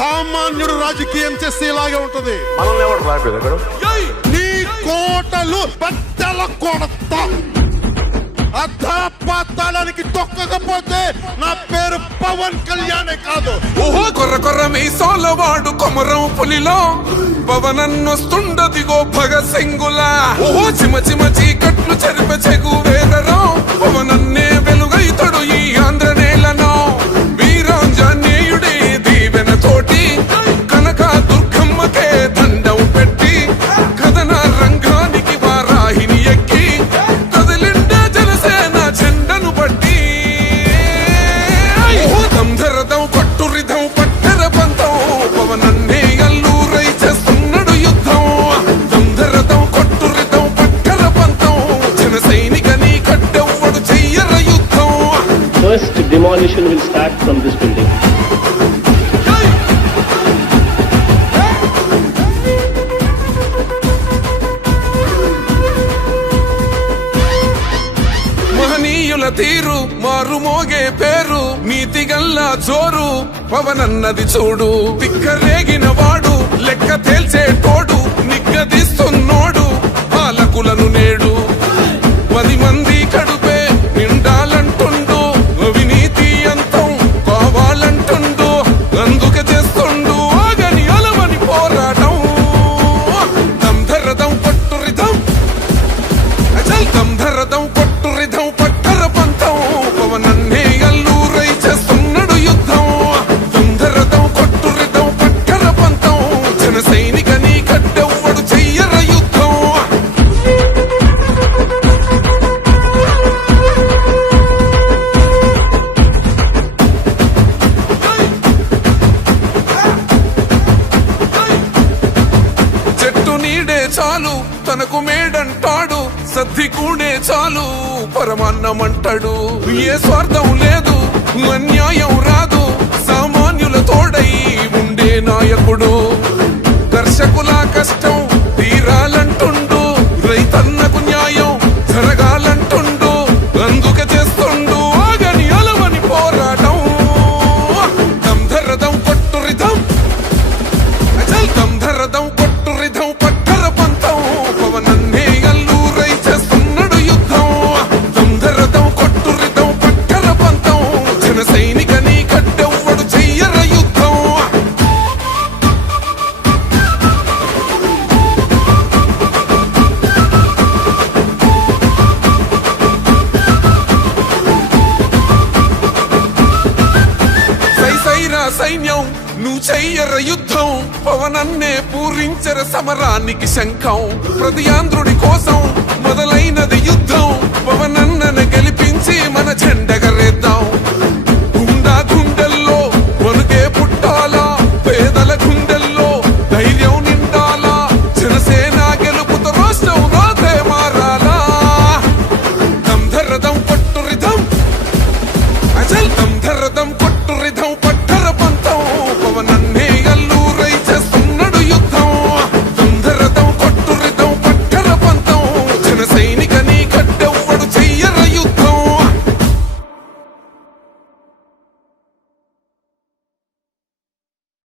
సామాన్యుడు రాజకీయం చేస్తే ఇలాగే ఉంటది. మనల్ని ఎవరు రాలేదు అక్కడ. నీ కోటలు బద్దల కొడతా. అధాపాతాళానికి తొక్కకపోతే నా పేరు పవన్ కళ్యాణే కాదు. ఓహో కొర్ర కొర్ర మీసాల వాడు కొమరం పులిలో పవనన్నొస్తుండదిగో భగత్ సింగులా. ఓహో చిమ చిమ చీకట్లు చెరిప చెగు వేదరో పవనన్నే వెలుగైతడు ఈ ఆంధ్ర నేలను. వీరాంజనేయుడే దీవెన తోటి కనక దుర్గమ్మకే దండం పెట్టి కథన రంగానికి వారాహిని ఎక్కి కదిలిండే జనసేన చెండను బట్టి. దంధరదం కొట్టురిదం పట్టర పంతం పవనన్నే అల్లూరై చేస్తున్నాడు యుద్ధం. దంధరదం కొట్టురిదం పట్టర పంతం జన సైనికని కట్టెవ్వడు చెయ్యర యుద్ధం. First demolition will start from this building. మహనీయుల తీరు మారుమోగే పేరు నీతిగల్లా జోరు పవనన్నది చూడు. తిక్కరేగిన వాడు లెక్క తేల్చే తోడు నిగ్గదీస్తున్నోడు పాలకులను నేడు. 10 మంది కడుపే నిండాలంటుండు అవినీతి అంతం కావాలంటుండు. అందుకే చేస్తుండు ఆగని అలవని పోరాటం. దంధరదం కొట్టురిదం అచల్ దంధరదం కొట్టురిదం పట్టర పంతం పవనన్నే అల్లూరై చేస్తున్నాడు యుద్ధం. దంధరదం కొట్టురిదం పట్టర పంతం జన సైనికని కట్టెవ్వడు చెయ్యర యుద్ధం. చెట్టు నీడే చాలు తనకు మేడంటాడు. సద్ది కూడే చాలు పరమాన్నమంటాడు. ఏ స్వార్థం లేదు అన్యాయం రాదు సామాన్యుల తోడై ఉండే నాయకుడు. కర్షకుల కష్టం తీరాలంటుండు రైతన్నకు న్యాయం జరగాలంటుండు. అందుకే చేస్తుండు ఆగని అలవని పోరాటం. దంధరదం కొట్టురిదం అచల్ దంధరదం కొట్టురిదం పట్టర పంతం పవనన్నే అల్లూరై చేస్తున్నాడు యుద్ధం. దంధరదం కొట్టురిదం పట్టర పంతం జన సైనికని కట్టెవ్వడు చెయ్యర యుద్ధం. సైసైరా సైన్యం నువ్వు చెయ్యర యుద్ధం. పవనన్నే పూరించర సమరానికి శంఖం. ప్రతి ఆంధ్రుడి కోసం మొదలైనది యుద్ధం. పవన